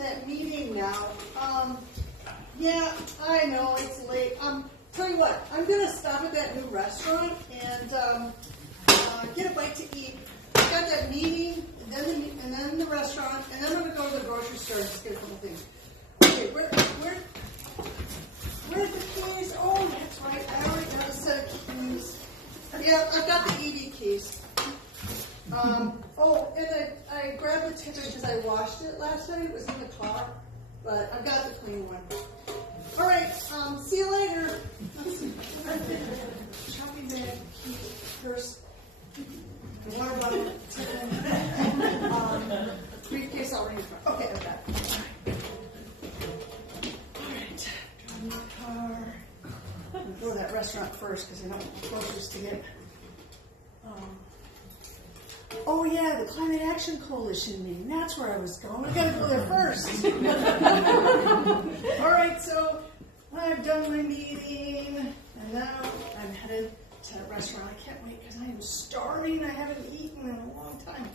that meeting now. Yeah, I know it's late. Tell you what, I'm gonna stop at that new restaurant and get a bite to eat. I got that meeting, and then the restaurant, and then I'm gonna go to the grocery store and just get a couple things. Okay, where are the keys? Oh, that's right. I already got a set of keys. Yeah, I've got the ED keys. Oh, and I grabbed the Tiffin because I washed it last night. It was in the car, but I've got the clean one. All right, see you later. Shopping bag, key, purse, the water bottle, Tiffin, briefcase already in front. Okay, I've got it. All right, driving my car. I'm going to go to that restaurant first because I don't have groceries to get. Oh yeah, the Climate Action Coalition meeting. That's where I was going. I gotta go there first. All right, so I've done my meeting, and now I'm headed to a restaurant. I can't wait because I am starving. I haven't eaten in a long time.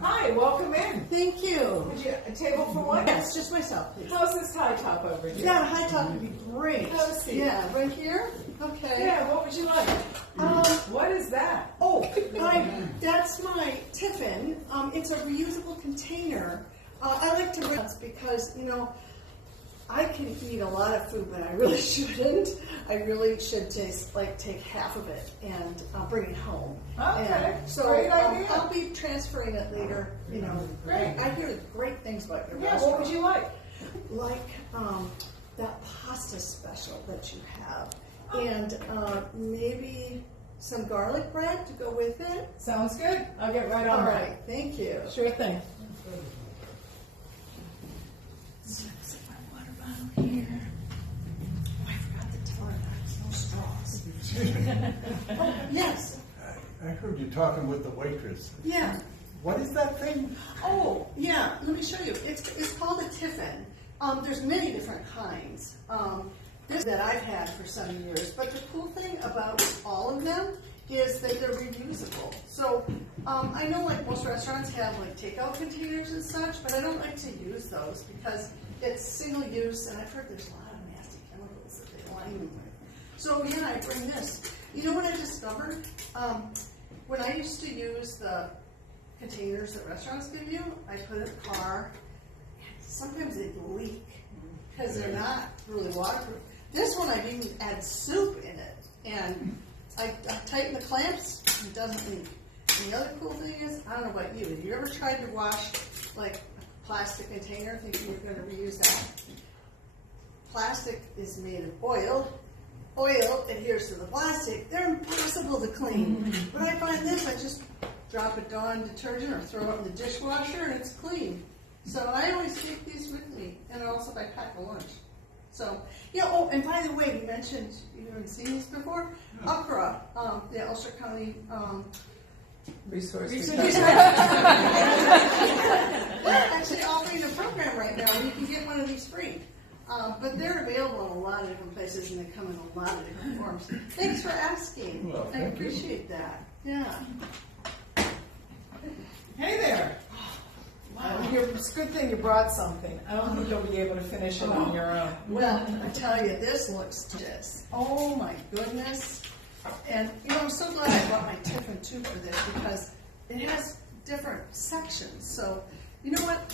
Hi, welcome in. Thank you. Would you a table for one? Yes, just myself, please. How's this high top over here? Yeah, a high top would be great. Have a seat. Yeah, right here. Okay. Yeah, what would you like? What is that? Oh, that's my Tiffin. It's a reusable container. I like to rinse because, I can eat a lot of food, but I really shouldn't. I really should just take half of it and bring it home. Okay, And so great idea. I'll be transferring it later. Great. I hear great things about your Yeah, restaurant. what would you like? Like that pasta special that you have, and maybe some garlic bread to go with it. Sounds good. I'll get right on All that. right, thank you. Sure thing. So let's set my water bottle here. Oh, I forgot to tell her that there's no straws. Oh, yes. I heard you talking with the waitress. Yeah. What is that thing? Oh, yeah. Let me show you. It's called a Tiffin. There's many different kinds. This that I've had for some years. But the cool thing about all of them is that they're reusable. So I know most restaurants have takeout containers and such, but I don't like to use those because it's single use, and I've heard there's a lot of nasty chemicals that they line them with. So yeah, I bring this. You know what I discovered? When I used to use the containers that restaurants give you, I put in the car. Sometimes they leak because they're not really waterproof. This one I even add soup in it, and I tighten the clamps, and it doesn't leak. And the other cool thing is, I don't know about you, have you ever tried to wash a plastic container thinking you're going to reuse that? Plastic is made of oil. Oil adheres to the plastic. They're impossible to clean. But I find this, I just drop a Dawn detergent or throw it in the dishwasher and it's clean. So I always take these with me, and also if I pack a lunch. So, oh, and by the way, you mentioned, you haven't seen these before? UCRRA, the Ulster County Resource. They're actually offering a program right now where you can get one of these free. But they're available in a lot of different places, and they come in a lot of different forms. Thanks for asking. Well, I thank appreciate that. Yeah. Hey there. It's a good thing you brought something. I don't think you'll be able to finish it on your own. Well, I tell you, this looks just, oh my goodness. And, I'm so glad I brought my Tiffin too for this because it has different sections. So, you know what?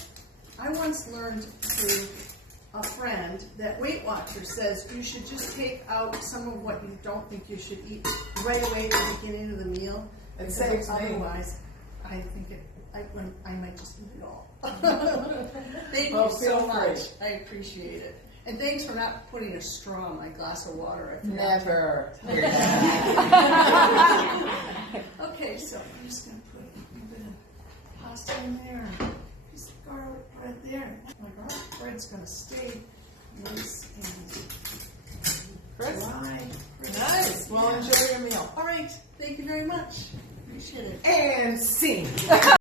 I once learned through a friend that Weight Watchers says you should just take out some of what you don't think you should eat right away at the beginning of the meal. It saves me. Otherwise, I think I might just eat it all. Thank you so much. I appreciate it. And thanks for not putting a straw in my glass of water. Never. Okay, so I'm just going to put a little bit of pasta in there. Just garlic bread there. My garlic bread's going to stay nice and dry. Nice. Well, enjoy your meal. All right. Thank you very much. Appreciate it. And scene.